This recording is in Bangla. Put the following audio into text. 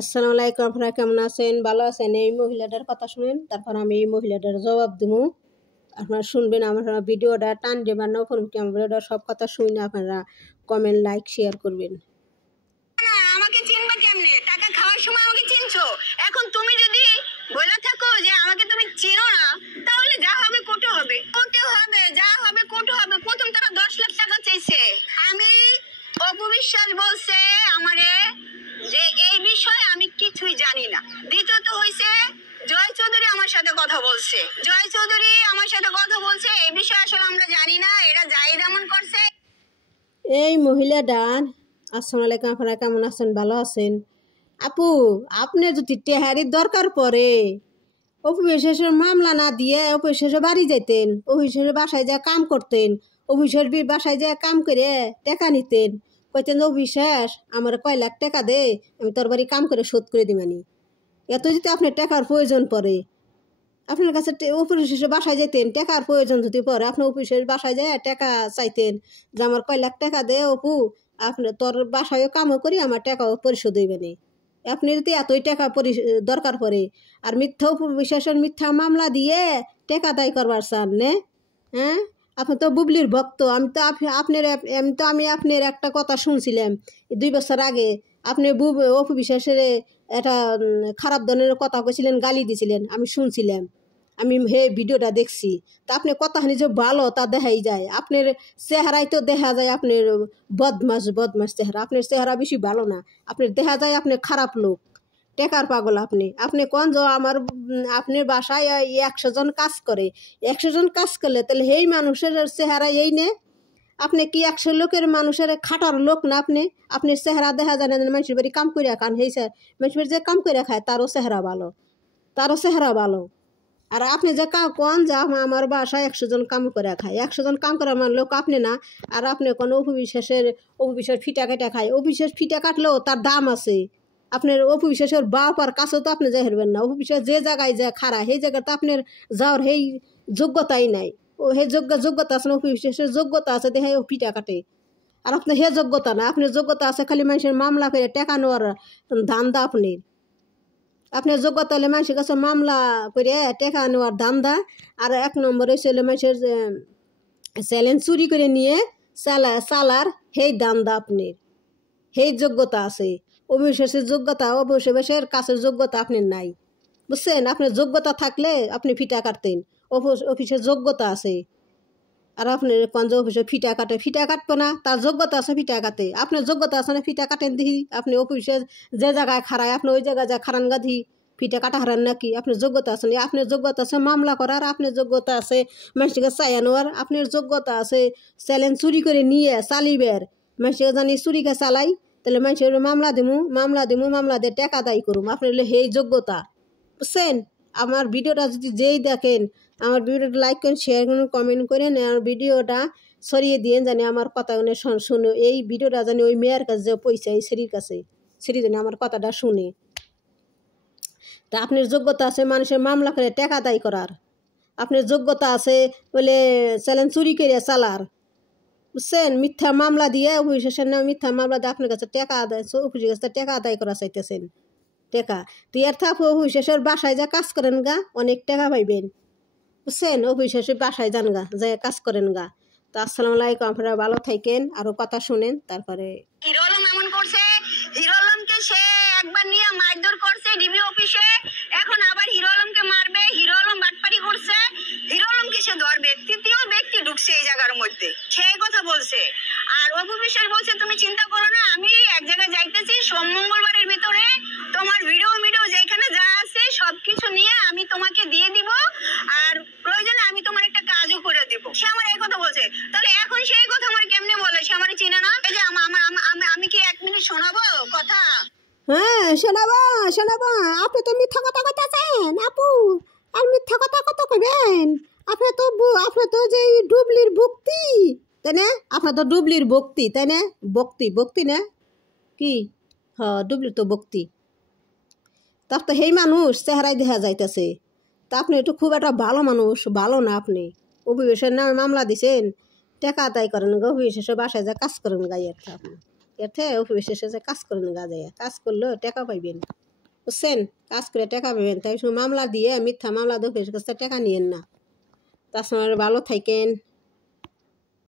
আসসালামু আলাইকুম। আপনারা কেমন আছেন? ভালো আছেন? এই মহিলাটার কথা শুনেন, তারপর আমি এই মহিলাটার জবাব দেবো। আপনারা শুনবেন, আপনারা ভিডিওটা টান দেবেন না, ভিডিওটা সব কথা শুনে আপনারা কমেন্ট, লাইক, শেয়ার করবেন। আমাকে চিনবা কেমনে? টাকা খাওয়ার সময় আমাকে চিনছো, এখন তুমি যদি বলে থাকো যে আমাকে তুমি চিনো না, তাহলে যা হবে কোর্টে হবে, যা হবে কোর্টে হবে। প্রথম তারা 10 লাখ টাকা চাইছে। আমি অপবিশ্বাস বলছে আমারে যে এই বিষয়ে আমি কিছুই জানি না। দ্বিতীয়ত হইছে জয় চৌধুরী আমার সাথে কথা বলছে, এই বিষয়ে আসলে আমরা জানি না, এরা জাহিদ এমন করছে। এই মহিলাটার আসসালামু আলাইকুম। আপনারা কেমন আছেন? ভালো আছেন? আপু, আপনি যদি টেহারির দরকার পড়ে অফিসের মামলা না দিয়ে অফিসের বাড়ি যেতেন, অফিসের বাসায় যা কাম করতেন, অফিসের বাসায় যা কাম করে টাকা নিতেন, কইতেন অফিসের আমার কয় লাখ টাকা দে, আমি তোর বাড়ি কাম করে শোধ করে দিবানি। এত যদি আপনার টাকার প্রয়োজন পড়ে, আপনার কাছে অফিসের বাসায় যেতেন, টাকার প্রয়োজন যদি পড়ে আপনি অফিসের বাসায় যায় টাকা চাইতেন যে আমার কয় লাখ টাকা দে অপু, আপনি তোর বাসায়ও কামও করি আমার টাকাও পরিশোধ হইবেনি। আপনি যদি এতই টাকা দরকার পড়ে আর মিথ্যা উপবিশ্বাসের মিথ্যা মামলা দিয়ে টাকা দায় করবার চান নে? হ্যাঁ, আপনি তো বুবলির ভক্ত। আমি আপনার একটা কথা শুনছিলাম 2 বছর আগে। আপনি অপবিশ্বাসের একটা খারাপ ধরনের কথা কইছিলেন, গালি দিছিলেন, আমি শুনছিলাম, আমি ভিডিওটা দেখছি। তা আপনি কথাখানি যে ভালো তা দেখাই যায়, আপনার চেহারাই তো দেখা যায় আপনার বদমাস চেহারা। আপনার চেহারা বেশি ভালো না, আপনার দেখা যায় আপনি খারাপ লোক, টেকার পাগল। আপনি কোন যে আমার আপনার বাসায় 100 জন কাজ করে, 100 জন কাজ করলে তাহলে এই মানুষের চেহারা এই নে? আপনি কি 100 লোকের মানুষের খাটার লোক না? আপনার চেহারা দেখা যায় না? মানুষের বাড়ি কাম করে খান, হেই স্যার মানুষের বাড়ি যে কাম করে খায় তারও চেহারা ভালো। আর আপনি যে কোন যে আমার বাসায় 100 জন কাম করে খায়, 100 জন কাম করে আমার লোক আপনি না। আর আপনি কোনো অপবিশ্বাস ফিটা কেটে খায়। অপবিশ্বাস ফিটা কাটলেও তার দাম আছে। আপনার অপবিশ্বাসের বাপার কাছে তো আপনি যাই হারবেন না। অপবিশ্বাস যে জায়গায় যে খাড়া সেই জায়গায় তো আপনার যাওয়ার সেই যোগ্যতাই নাই। ও সেই যোগ্যতা আছে না? অপবিশ্বাসের যোগ্যতা আছে দেখে ও ফিটা কাটে। আর আপনার হে যোগ্যতা না, আপনার যোগ্যতা আছে খালি মানুষের মামলা করে টাকা নেওয়ার ধান্দা। আপনার যোগ্যতা হলে মানুষের কাছে মামলা করে টাকা নেওয়ার ধান্দা। আর 1 নম্বর হয়েছে মানুষের চ্যালেঞ্জ চুরি করে নিয়ে চালার সেই ধান্দা আপনার। সেই যোগ্যতা আছে। অবিশ্বাসের যোগ্যতা, অবিশ্বাসের কাছের যোগ্যতা আপনার নাই, বুঝছেন? আপনার যোগ্যতা থাকলে আপনি ফিটা কাটতেন। অফিসের যোগ্যতা আছে। আর আপনার কোন অফিসে ফিটা কাটবো না? তার যোগ্যতা আছে ফিটা কাটে। আপনার যোগ্যতা আছে না? ফিটা কাটেন দেখি। আপনি অফিসে যে জায়গায় খাড়ায় আপনি ওই জায়গায় যা খারান গাধি ফিটা কাটা হারান নাকি? আপনার যোগ্যতা আছে না? আপনার যোগ্যতা আছে মামলা করার, আপনার যোগ্যতা আছে মানুষকে চাইয়া নেওয়ার, আপনার যোগ্যতা আছে চ্যালেঞ্জ চুরি করে নিয়ে চালিবের। মানুষকে জানি চুরিকে চালাই, তাহলে মানুষের মামলা দিয়ে টাকা দায়ী করুম। আপনার সেই যোগ্যতা, বুঝছেন? আমার ভিডিওটা যদি যেই দেখেন, আমার ভিডিওটা লাইক করেন, শেয়ার করেন, কমেন্ট করেন, আমার ভিডিওটা ছড়িয়ে দিয়েন জানি আমার কথাগুলো শুনে এই ভিডিওটা জানি ওই মেয়ের কাছে যে পয়সা এই সেরি জানি আমার কথাটা শুনে। তা আপনার যোগ্যতা আছে মানুষের মামলা করে টাকা দায়ী করার, আপনার যোগ্যতা আছে বলে চ্যালেঞ্জ চুরি করে চালার, বুঝছেন? মিথ্যা মামলা দিয়ে অফিসের নামে মিথ্যা মামলা দিয়ে আপনার কাছে টাকা আদায়, অফিসের কাছে টাকা আদায় করা চাইতেছেন। টাকা তিয়ার থাপ অফিসের বাসায় যা কাজ করেন গা, অনেক টাকা পাইবেন, বুঝছেন? অফিসের বাসায় যান গা, যা কাজ করেন গা। তো আসসালামু আলাইকুম। আপনারা ভালো থাকেন, আরো কথা শুনেন। তারপরে হিরো আলম এমন করছে, হিরো আলমকে সে একবার নিয়ে মারধর করছে ডিবি অফিসে, এখন আবার হিরো আলমকে মারবে। হিরো আলম বাটপারি করছে, হিরো আলমকে সে ধরবে। তৃতীয় ব্যক্তি ঢুকছে এই জায়গার মধ্যে, সেই কথা বলছে। আর অপবিশ্বাস বলছে তুমি চিন্তা করো না, আমি এক জায়গায় যাইতেছি সোম মঙ্গলবারের ভিতরে, তোমার ভিডিও যেখানে যা আছে সবকিছু নিয়ে আমি তোমাকে দিয়ে দিব, আর প্রয়োজনে আমি তোমার একটা কাজও করে দিব। সে আমার এই কথা বলছে। তাহলে এখন সেই কথা আমার কেমনে বলে? সে আমার চিনে না? এই যে আমি কি 1 মিনিট শোনাবো কথা? হ্যাঁ, শোনাবো। আপনি তো মিথ্যা কথা কইতাছেন আপু, আর মিথ্যা কথা কত কইবেন? আপনি তো যে ডুবলির ভক্তি, তাই না? আপনার তো ডুবলির ভক্তি, তাই না? ভক্তি না কি? ডুবলির তো ভক্তি। তার তো সেই মানুষ চেহারাই দেখা যাইতেছে। তা আপনি একটু খুব একটা ভালো মানুষ, ভালো না আপনি। অভিবেশের নামে মামলা দিছেন, টাকা আদায় করেন গা, অভিবেশের বাসায় যা কাজ করেন গা, আপনি অভিবেশের কাজ করেন গা, যায় কাজ করলেও টাকা পাইবেন। বুঝছেন? কাজ করে টাকা পাবেন, তাই শুধু মামলা দিয়ে মিথ্যা মামলা দিয়ে অফিসের কাছে টাকা নিয়েন না। তাছাড়া ভালো থাকেন।